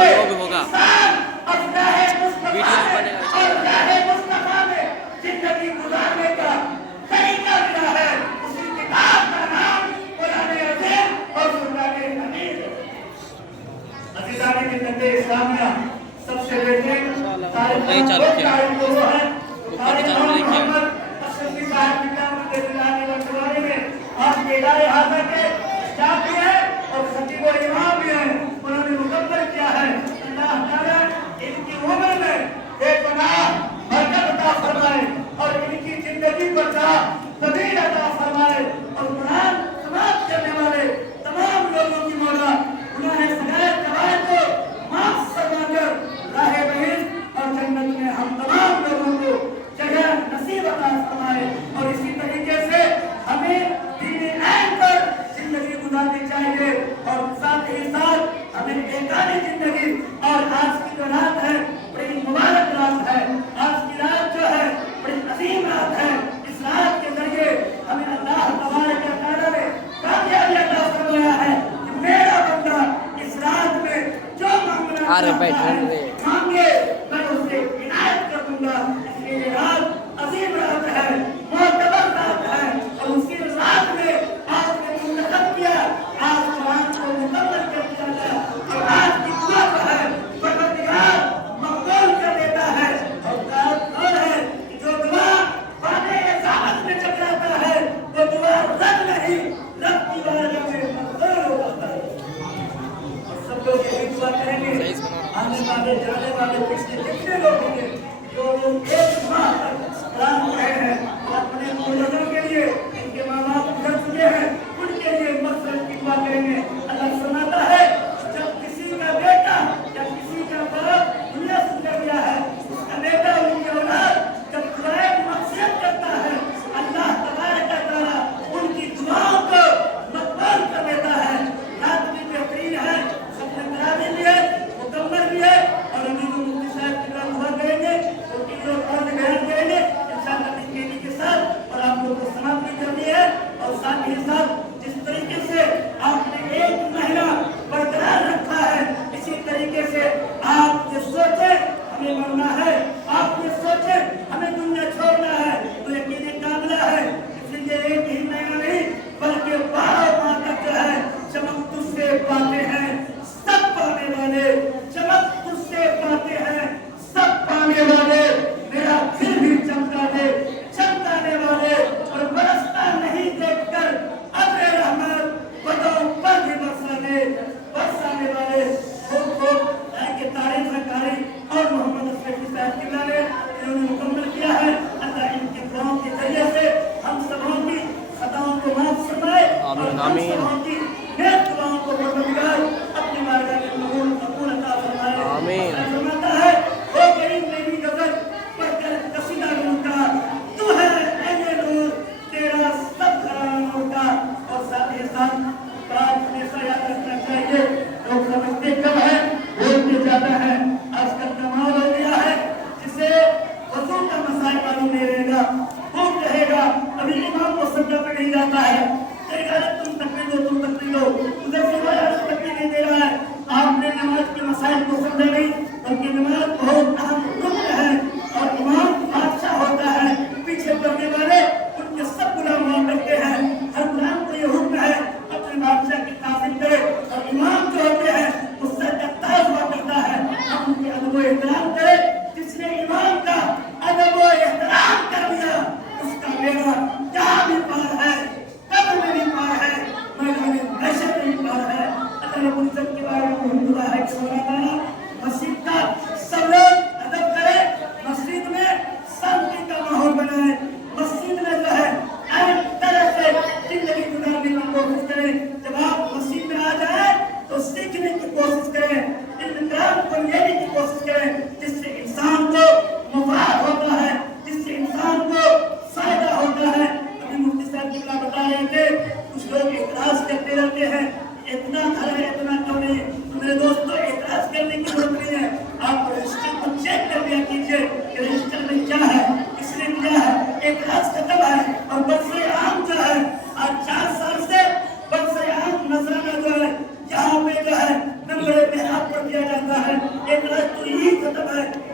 जो भी होगा वीडियो बनेगा। जिंदगी गुजारने का तरीका क्या है, उसी किताब का नाम कुरान अज़ीम और फुरक़ान हमीद। अज़ीज़ाने मिल्लत इस्लामिया सबसे बेहतरीन नहीं चालू किया, ऊपर ही चालू नहीं किया। आज बेदाए हाज़िर के स्टाफ भी है और खतीब और इमाम भी है, उन्होंने मुकम्मल किया है। अल्लाह ताला इनकी उम्र में बेपनाह बरकत अता फरमाए और इनकी जिंदगी को तबीर अता फरमाए और कुरान समाप्त करने वाले तमाम लोगों की मौला उन्होंने सगाए कबाए को माफ फरमाकर राह बहिश्त और जन्नत में हम तमाम लोगों को जगह नसीब अता फरमाए। और इसी तरीके से हमें दीन ऐन पर जिंदगी गुजारनी चाहिए और साथ ही साथ हमें एकानी जिंदगी। और आज की जो रात है बड़ी मुबारक रात है, आज की रात जो है बड़ी अजीम रात है। इस रात के जरिए हमें अल्लाह तबारक व तआला ने कामयाबी अता फरमाया है कि मेरा बंदा इस रात में जो मांगना चाहता है मांगे, मैं उसे इनायत कर दूंगा। इसलिए ये रात अजीम रात है, मोतबर रात है और उसी रात में आपने मुंतखब किया, आज कुरान को मुकम्मल कर दिया गया और आज की दुआ जो है परवरदिगार मकबूल कर देता है। और कौन है कि जो दुआ बातें इजाजत में टकराता है वो दुआ रद्द नहीं, रब की बारगाह में मकबूल हो जाता है। और सब लोग यही दुआ करेंगे, आने वाले जाने वाले पिछले जितने लोग होंगे जो लोग एक माह तक कुरान पढ़े हैं अपने मुलज़िम के लिए, इनके माँ बाप गुजर चुके हैं, उनके लिए मक़फ़िरत की दुआ करेंगे। अल्लाह सुनाता है जब किसी का बेटा या किसी का बाप दुनिया से गुजर गया है, उसका बेटा उनकी औलाद जब दुआए मग़फ़िरत करता है, अल्लाह तबारक व तआला उनकी दुआओं को मक़बूल कर लेता है। रात भी बेहतरीन है, सबने तरावी भी है, मुकम्मल भी है और अभी जो मुफ्ती साहब की दुआ करेंगे तो तीन लोग और बयान करेंगे इंशाअल्लाह के साथ और आप लोगों को समाप्ति करनी है। और साथ ही साथ जिस तरीके से आपने एक महीना बरकरार रखा है, इसी तरीके से आप ये सोचे हमें मरना है, आप ये सोचे हमें दुनिया छोड़ना है, तो यकीन काबिला है। इसलिए एक ही महीना नहीं बल्कि 12 माह तक जो है चमक तुझसे पाते हैं सब पाने वाले, चमक तुझसे पाते हैं सब पाने वाले, मेरा फिर भी चमका दे चमकाने वाले और बरसता नहीं देखकर अब्र रहमत बदों पर भी बरसाने वाले खूब के तारीफ कारी और मोहम्मद अशरफी साहब की ने इन्होंने मुकम्मल किया है। अल्लाह इनके दुआओं के जरिए से हम सबों की खताओं को माफ फरमाए और हम सबों की नेक दुआओं को परवरदिगार अपनी बारगाह में कबूल अता फरमाए। आमीन। फरमाता है ओ करीम मेरी गज़ल पढ़कर कसीदा लूटा, तू है ऐने नूर तेरा सब घरानों का। और साथ ही साथ बात हमेशा याद रखना चाहिए, लोग समझते कम है बोलते ज्यादा है। आजकल का माहौल हो गया है जिसे वजू का मसाइल मालूम नहीं रहेगा, वो कहेगा अभी इमाम को सजदा पे नहीं जाता है, तुम तकबीर लो, उधर से तकबीर नहीं दे रहा है। आपने नमाज के मसाइल को समझा नहीं, बल्कि नमाज बहुत अहम रुकन है और इमाम बादशाह होता है, पीछे पढ़ने वाले उनके सब गुलाम हुआ करते हैं। हर गुलाम को ये हुक्म है अपने बादशाह की ताज़ीम करे और इमाम जो होते हैं उससे ताज हुआ करता है, हम उनके अदब व एहतराम करें। जिसने इमाम का अदब व एहतराम कर दिया उसका बेड़ा जहाँ भी पार है, कब्र में भी पार है, मैदान महशर में भी पार है। अल्लाह रब्बुल इज्जत के बारे में दुआ है कि मौलाना मस्जिद का सब लोग अदब करें, मस्जिद में शांति का माहौल बनाए, मस्जिद में जो है हर तरह से जिंदगी गुजारने की कोशिश करें। जब आप मस्जिद में आ जाए तो सीखने की कोशिश करें, इल्म को लेने की कोशिश करें, जिससे इंसान को मुफाद होता है, जिससे इंसान को फायदा होता है। अभी मुफ्ती साहब जी बता रहे थे कुछ लोग एतराज करते रहते हैं, इतना घर है इतना क्यों नहीं। तो मेरे दोस्तों एतराज करने की जरूरत नहीं है, आप रजिस्टर को चेक कर लिया कीजिए कि रजिस्टर में क्या है, किसने दिया है, एतराज खत्म है। और बरसे आम जो है आज 4 साल से बरसे आम नजराना जो है यहाँ पे जो है नंबर पे हाथ पर दिया دیا جاتا ہے. ایک رستو ہی ختم ہے.